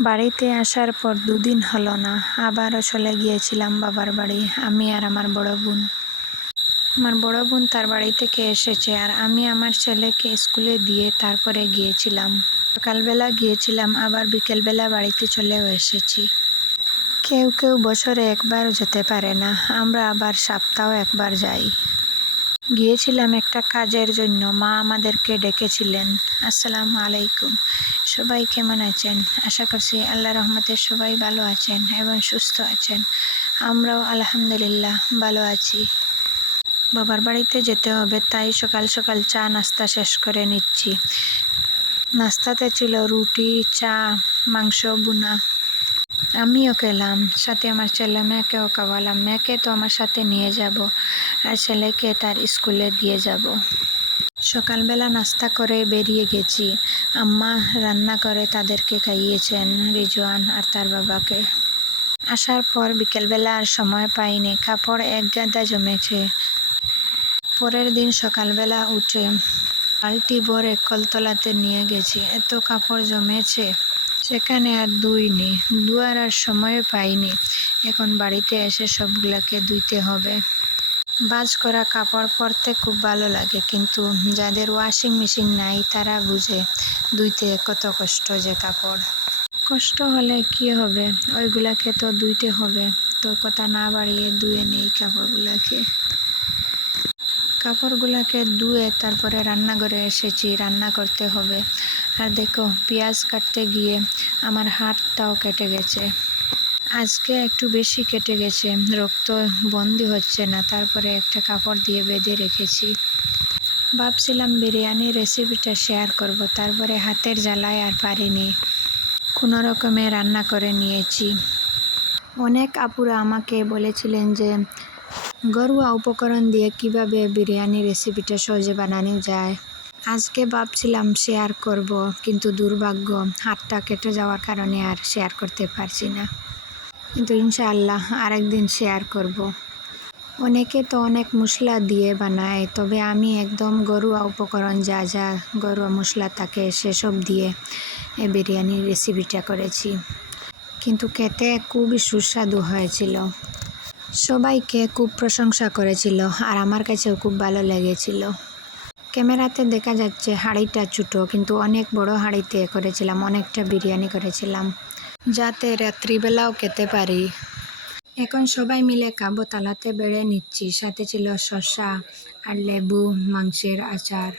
বাড়িতে আসার পর 2 দিন হলো না, আবারও চলে গিয়েছিলাম বাবার বাড়ি, আমি আর আমার বড় বোন। আমার বড় বোন তার বাড়ি থেকে এসেছে আর আমি আমার ছেলেকে স্কুলে দিয়ে তারপরে গিয়েছিলাম। সকালবেলা গিয়েছিলাম, আবার বিকেলবেলা বাড়িতে চলেও এসেছি। কেউ কেউ বছরে একবার যেতে পারে না, আমরা আবার সপ্তাহে একবার যাই। গিয়েছিলাম একটা কাজের জন্য, মা আমাদেরকে ডেকেছিলেন। আসসালামু আলাইকুম, সবাই কেমন আছেন? আশা করছি আল্লাহ রহমতে সবাই ভালো আছেন এবং সুস্থ আছেন। আমরাও আলহামদুলিল্লাহ ভালো আছি। বাবার বাড়িতে যেতে হবে, তাই সকাল সকাল চা নাস্তা শেষ করে নিচ্ছি। নাস্তাতে ছিল রুটি, চা, মাংস বুনা। আমিও খেলাম, সাথে আমার ছেলে মেয়েকেও খাওয়ালাম। মেয়েকে তো আমার সাথে নিয়ে যাব আর ছেলেকে তার স্কুলে দিয়ে যাব। সকালবেলা নাস্তা করে বেরিয়ে গেছি। আম্মা রান্না করে তাদেরকে খাইয়েছেন, রিজওয়ান আর তার বাবাকে। আসার পর বিকেলবেলা আর সময় পাইনি, কাপড় এক গাদা জমেছে। পরের দিন সকালবেলা উঠে বালতি ভরে কলতলাতে নিয়ে গেছি, এত কাপড় জমেছে সেখানে আর ধুইনি, ধোয়ার আর সময় পাইনি। এখন বাড়িতে এসে সবগুলোকে ধুইতে হবে। ভাঁজ করা কাপড় পরতে খুব ভালো লাগে, কিন্তু যাদের ওয়াশিং মেশিন নাই তারা বুঝে ধুইতে কত কষ্ট যে কাপড়। কষ্ট হলে কি হবে, ওইগুলাকে তো ধুইতে হবে। তো কথা না বাড়িয়ে ধুয়ে নেই কাপড়গুলাকে ধুয়ে তারপরে রান্নাঘরে এসেছি, রান্না করতে হবে। আর দেখো, পেঁয়াজ কাটতে গিয়ে আমার হাতটাও কেটে গেছে। আজকে একটু বেশি কেটে গেছে, রক্ত বন্দি হচ্ছে না, তারপরে একটা কাপড় দিয়ে বেঁধে রেখেছি। ভাবছিলাম বিরিয়ানির রেসিপিটা শেয়ার করব, তারপরে হাতের জ্বালায় আর পারিনি, কোনো রকমে রান্না করে নিয়েছি। অনেক আপুরা আমাকে বলেছিলেন যে ঘরোয়া উপকরণ দিয়ে কিভাবে বিরিয়ানি রেসিপিটা সহজে বানানো যায়। আজকে ভাবছিলাম শেয়ার করব, কিন্তু দুর্ভাগ্য হাতটা কেটে যাওয়ার কারণে আর শেয়ার করতে পারছি না। কিন্তু ইনশাআল্লাহ আরেকদিন শেয়ার করব। অনেকে তো অনেক মশলা দিয়ে বানায়, তবে আমি একদম ঘরোয়া উপকরণ যা যা ঘরোয়া মশলা থাকে সেসব দিয়ে এই বিরিয়ানির রেসিপিটা করেছি। কিন্তু খেতে খুবই সুস্বাদু হয়েছিল। সবাইকে খুব প্রশংসা করেছিল আর আমার কাছেও খুব ভালো লেগেছিল। ক্যামেরাতে দেখা যাচ্ছে হাঁড়িটা ছোটো, কিন্তু অনেক বড় হাঁড়িতে করেছিলাম, অনেকটা বিরিয়ানি করেছিলাম যাতে রাত্রিবেলাও খেতে পারি। এখন সবাই মিলে খাবো, তালাতে বেড়ে নিচ্ছি। সাথে ছিল শসা আর লেবু, মাংসের আচার,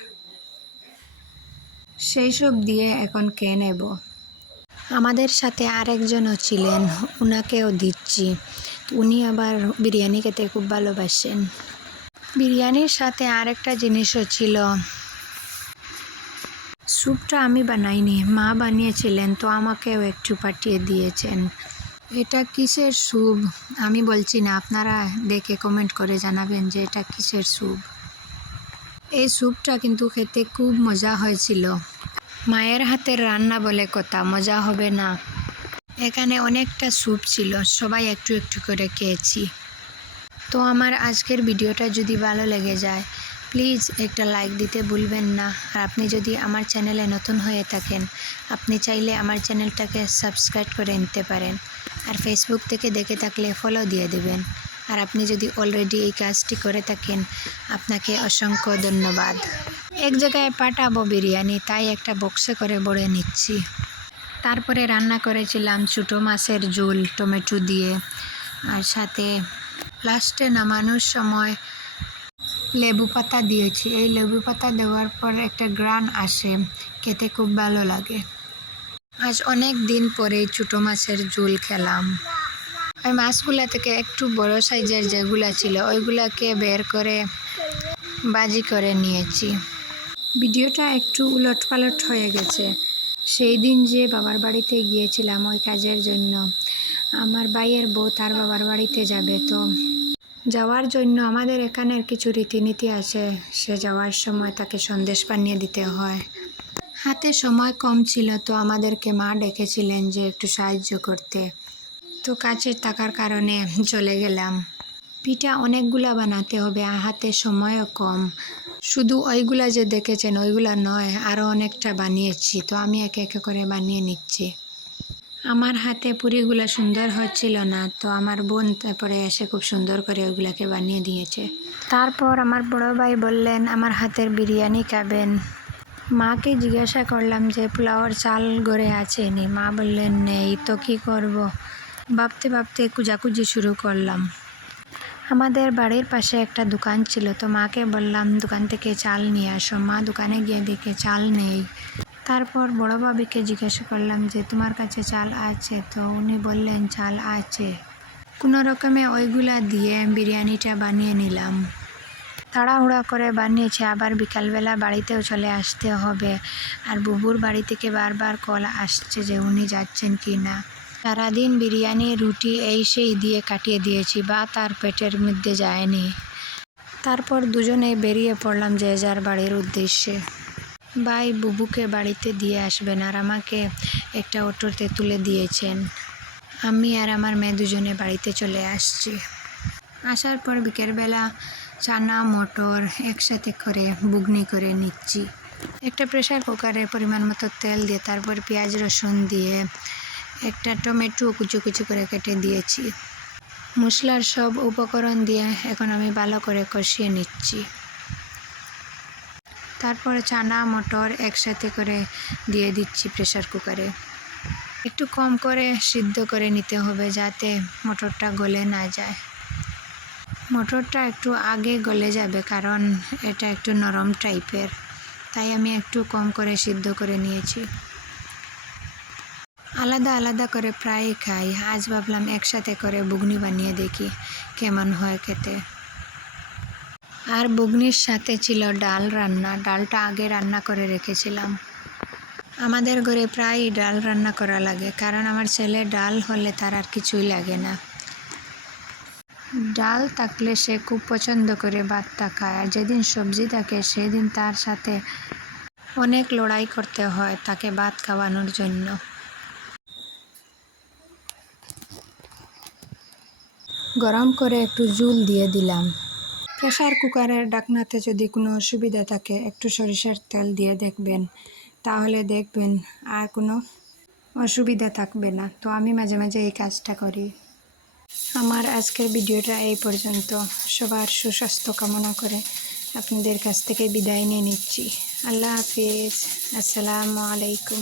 সেই সব দিয়ে এখন খেয়ে নেব। আমাদের সাথে আরেকজনও ছিলেন, উনাকেও দিচ্ছি। উনি আবার বিরিয়ানি খেতে খুব ভালোবাসেন। বিরিয়ানির সাথে আরেকটা জিনিসও ছিল, স্যুপটা আমি বানাইনি, মা বানিয়েছিলেন, তো আমাকেও একটু পাঠিয়ে দিয়েছেন। এটা কিসের স্যুপ আমি বলছি না, আপনারা দেখে কমেন্ট করে জানাবেন যে এটা কিসের স্যুপ। এই স্যুপটা কিন্তু খেতে খুব মজা হয়েছিল। মায়ের হাতের রান্না বলে কথা, মজা হবে না। এখানে অনেকটা স্যুপ ছিল, সবাই একটু একটু করে খেয়েছি। তো আমার আজকের ভিডিওটা যদি ভালো লেগে যায়, প্লিজ একটা লাইক দিতে ভুলবেন না। আর আপনি যদি আমার চ্যানেলে নতুন হয়ে থাকেন, আপনি চাইলে আমার চ্যানেলটাকে সাবস্ক্রাইব করে নিতে পারেন। আর ফেসবুক থেকে দেখে থাকলে ফলো দিয়ে দেবেন। আর আপনি যদি অলরেডি এই কাজটি করে থাকেন, আপনাকে অসংখ্য ধন্যবাদ। এক জায়গায় পাঠাবো বিরিয়ানি, তাই একটা বক্সে করে ভরে নিচ্ছি। তারপরে রান্না করেছিলাম ছোটো মাছের ঝোল টমেটো দিয়ে, আর সাথে লাস্টে নামানোর সময় লেবু পাতা দিয়েছি। এই লেবু পাতা দেওয়ার পর একটা গ্রান আসে, খেতে খুব ভালো লাগে। আজ অনেক দিন পরে ছোটো মাছের ঝোল খেলাম। ওই মাছগুলা থেকে একটু বড় সাইজের যেগুলা ছিল ওইগুলাকে বের করে ভাজি করে নিয়েছি। ভিডিওটা একটু উলটপালট হয়ে গেছে। সেই দিন যে বাবার বাড়িতে গিয়েছিলাম ওই কাজের জন্য, আমার ভাইয়ের বউ তার বাবার বাড়িতে যাবে, তো যাওয়ার জন্য আমাদের এখানের কিছু রীতিনীতি আছে। সে যাওয়ার সময় তাকে সন্দেশ বানিয়ে দিতে হয়। হাতে সময় কম ছিল, তো আমাদেরকে মা ডেকেছিলেন যে একটু সাহায্য করতে, তো কাছে থাকার কারণে চলে গেলাম। পিঠা অনেকগুলা বানাতে হবে আর হাতে সময়ও কম। শুধু ওইগুলা যে দেখেছেন ওইগুলা নয়, আরও অনেকটা বানিয়েছি, তো আমি একে একে করে বানিয়ে নিচ্ছি। আমার হাতে পুরিগুলো সুন্দর হচ্ছিল না, তো আমার বোন তারপরে এসে খুব সুন্দর করে ওইগুলাকে বানিয়ে দিয়েছে। তারপর আমার বড় ভাই বললেন আমার হাতের বিরিয়ানি খাবেন। মাকে জিজ্ঞাসা করলাম যে পোলাওর চাল ঘরে আছে নি? মা বললেন নেই, তো কী করব? ভাবতে ভাবতে কুজাকুজি শুরু করলাম। আমাদের বাড়ির পাশে একটা দোকান ছিল, তো মাকে বললাম দোকান থেকে চাল নিয়ে আসো। মা দোকানে গিয়ে দেখে চাল নেই। তারপর বড় ভাবিকে জিজ্ঞাসা করলাম যে তোমার কাছে চাল আছে? তো উনি বললেন চাল আছে। কোনো রকমে ওইগুলা দিয়ে বিরিয়ানিটা বানিয়ে নিলাম। তাড়াহুড়া করে বানিয়েছি, আবার বিকালবেলা বাড়িতেও চলে আসতে হবে। আর বুবুর বাড়ি থেকে বারবার কল আসছে যে উনি যাচ্ছেন কি না। সারাদিন বিরিয়ানি রুটি এই সেই দিয়ে কাটিয়ে দিয়েছি, ভাত আর পেটের মধ্যে যায়নি। তারপর দুজনেই বেরিয়ে পড়লাম যে যার বাড়ির উদ্দেশ্যে। ভাই বুবুকে বাড়িতে দিয়ে আসবেন আর আমাকে একটা অটোতে তুলে দিয়েছেন। আমি আর আমার মেয়ে দুজনে বাড়িতে চলে আসছি। আসার পর বিকেলবেলা চানা মটর একসাথে করে বুগনি করে নিচ্ছি। একটা প্রেসার কুকারে পরিমাণ মতো তেল দিয়ে তারপর পেঁয়াজ রসুন দিয়ে একটা টমেটো কুচি কুচি করে কেটে দিয়েছি। মশলার সব উপকরণ দিয়ে এখন আমি ভালো করে কষিয়ে নিচ্ছি। তারপর চানা মটর একসাথে করে দিয়ে দিচ্ছি প্রেসার কুকারে। একটু কম করে সিদ্ধ করে নিতে হবে যাতে মটরটা গলে না যায়। মটরটা একটু আগে গলে যাবে কারণ এটা একটু নরম টাইপের, তাই আমি একটু কম করে সিদ্ধ করে নিয়েছি। আলাদা আলাদা করে প্রায় খাই, আজ ভাবলাম একসাথে করে বুগনি বানিয়ে দেখি কেমন হয় খেতে। আর বুগনির সাথে ছিল ডাল রান্না, ডালটা আগে রান্না করে রেখেছিলাম। আমাদের ঘরে প্রায়ই ডাল রান্না করা লাগে কারণ আমার ছেলে ডাল হলে তার আর কিছুই লাগে না। ডাল থাকলে সে খুব পছন্দ করে ভাতটা খায়, আর যেদিন সবজি থাকে সেদিন তার সাথে অনেক লড়াই করতে হয় তাকে ভাত খাওয়ানোর জন্য। গরম করে একটু জল দিয়ে দিলাম। প্রেসার কুকারের ঢাকনাতে যদি কোনো অসুবিধা থাকে একটু সরিষার তেল দিয়ে দেখবেন, তাহলে দেখবেন আর কোনো অসুবিধা থাকবে না। তো আমি মাঝে মাঝে এই কাজটা করি। আমার আজকের ভিডিওটা এই পর্যন্ত। সবার সুস্বাস্থ্য কামনা করে আপনাদের কাছ থেকে বিদায় নিয়ে নিচ্ছি। আল্লাহ হাফিজ। আসসালামু আলাইকুম।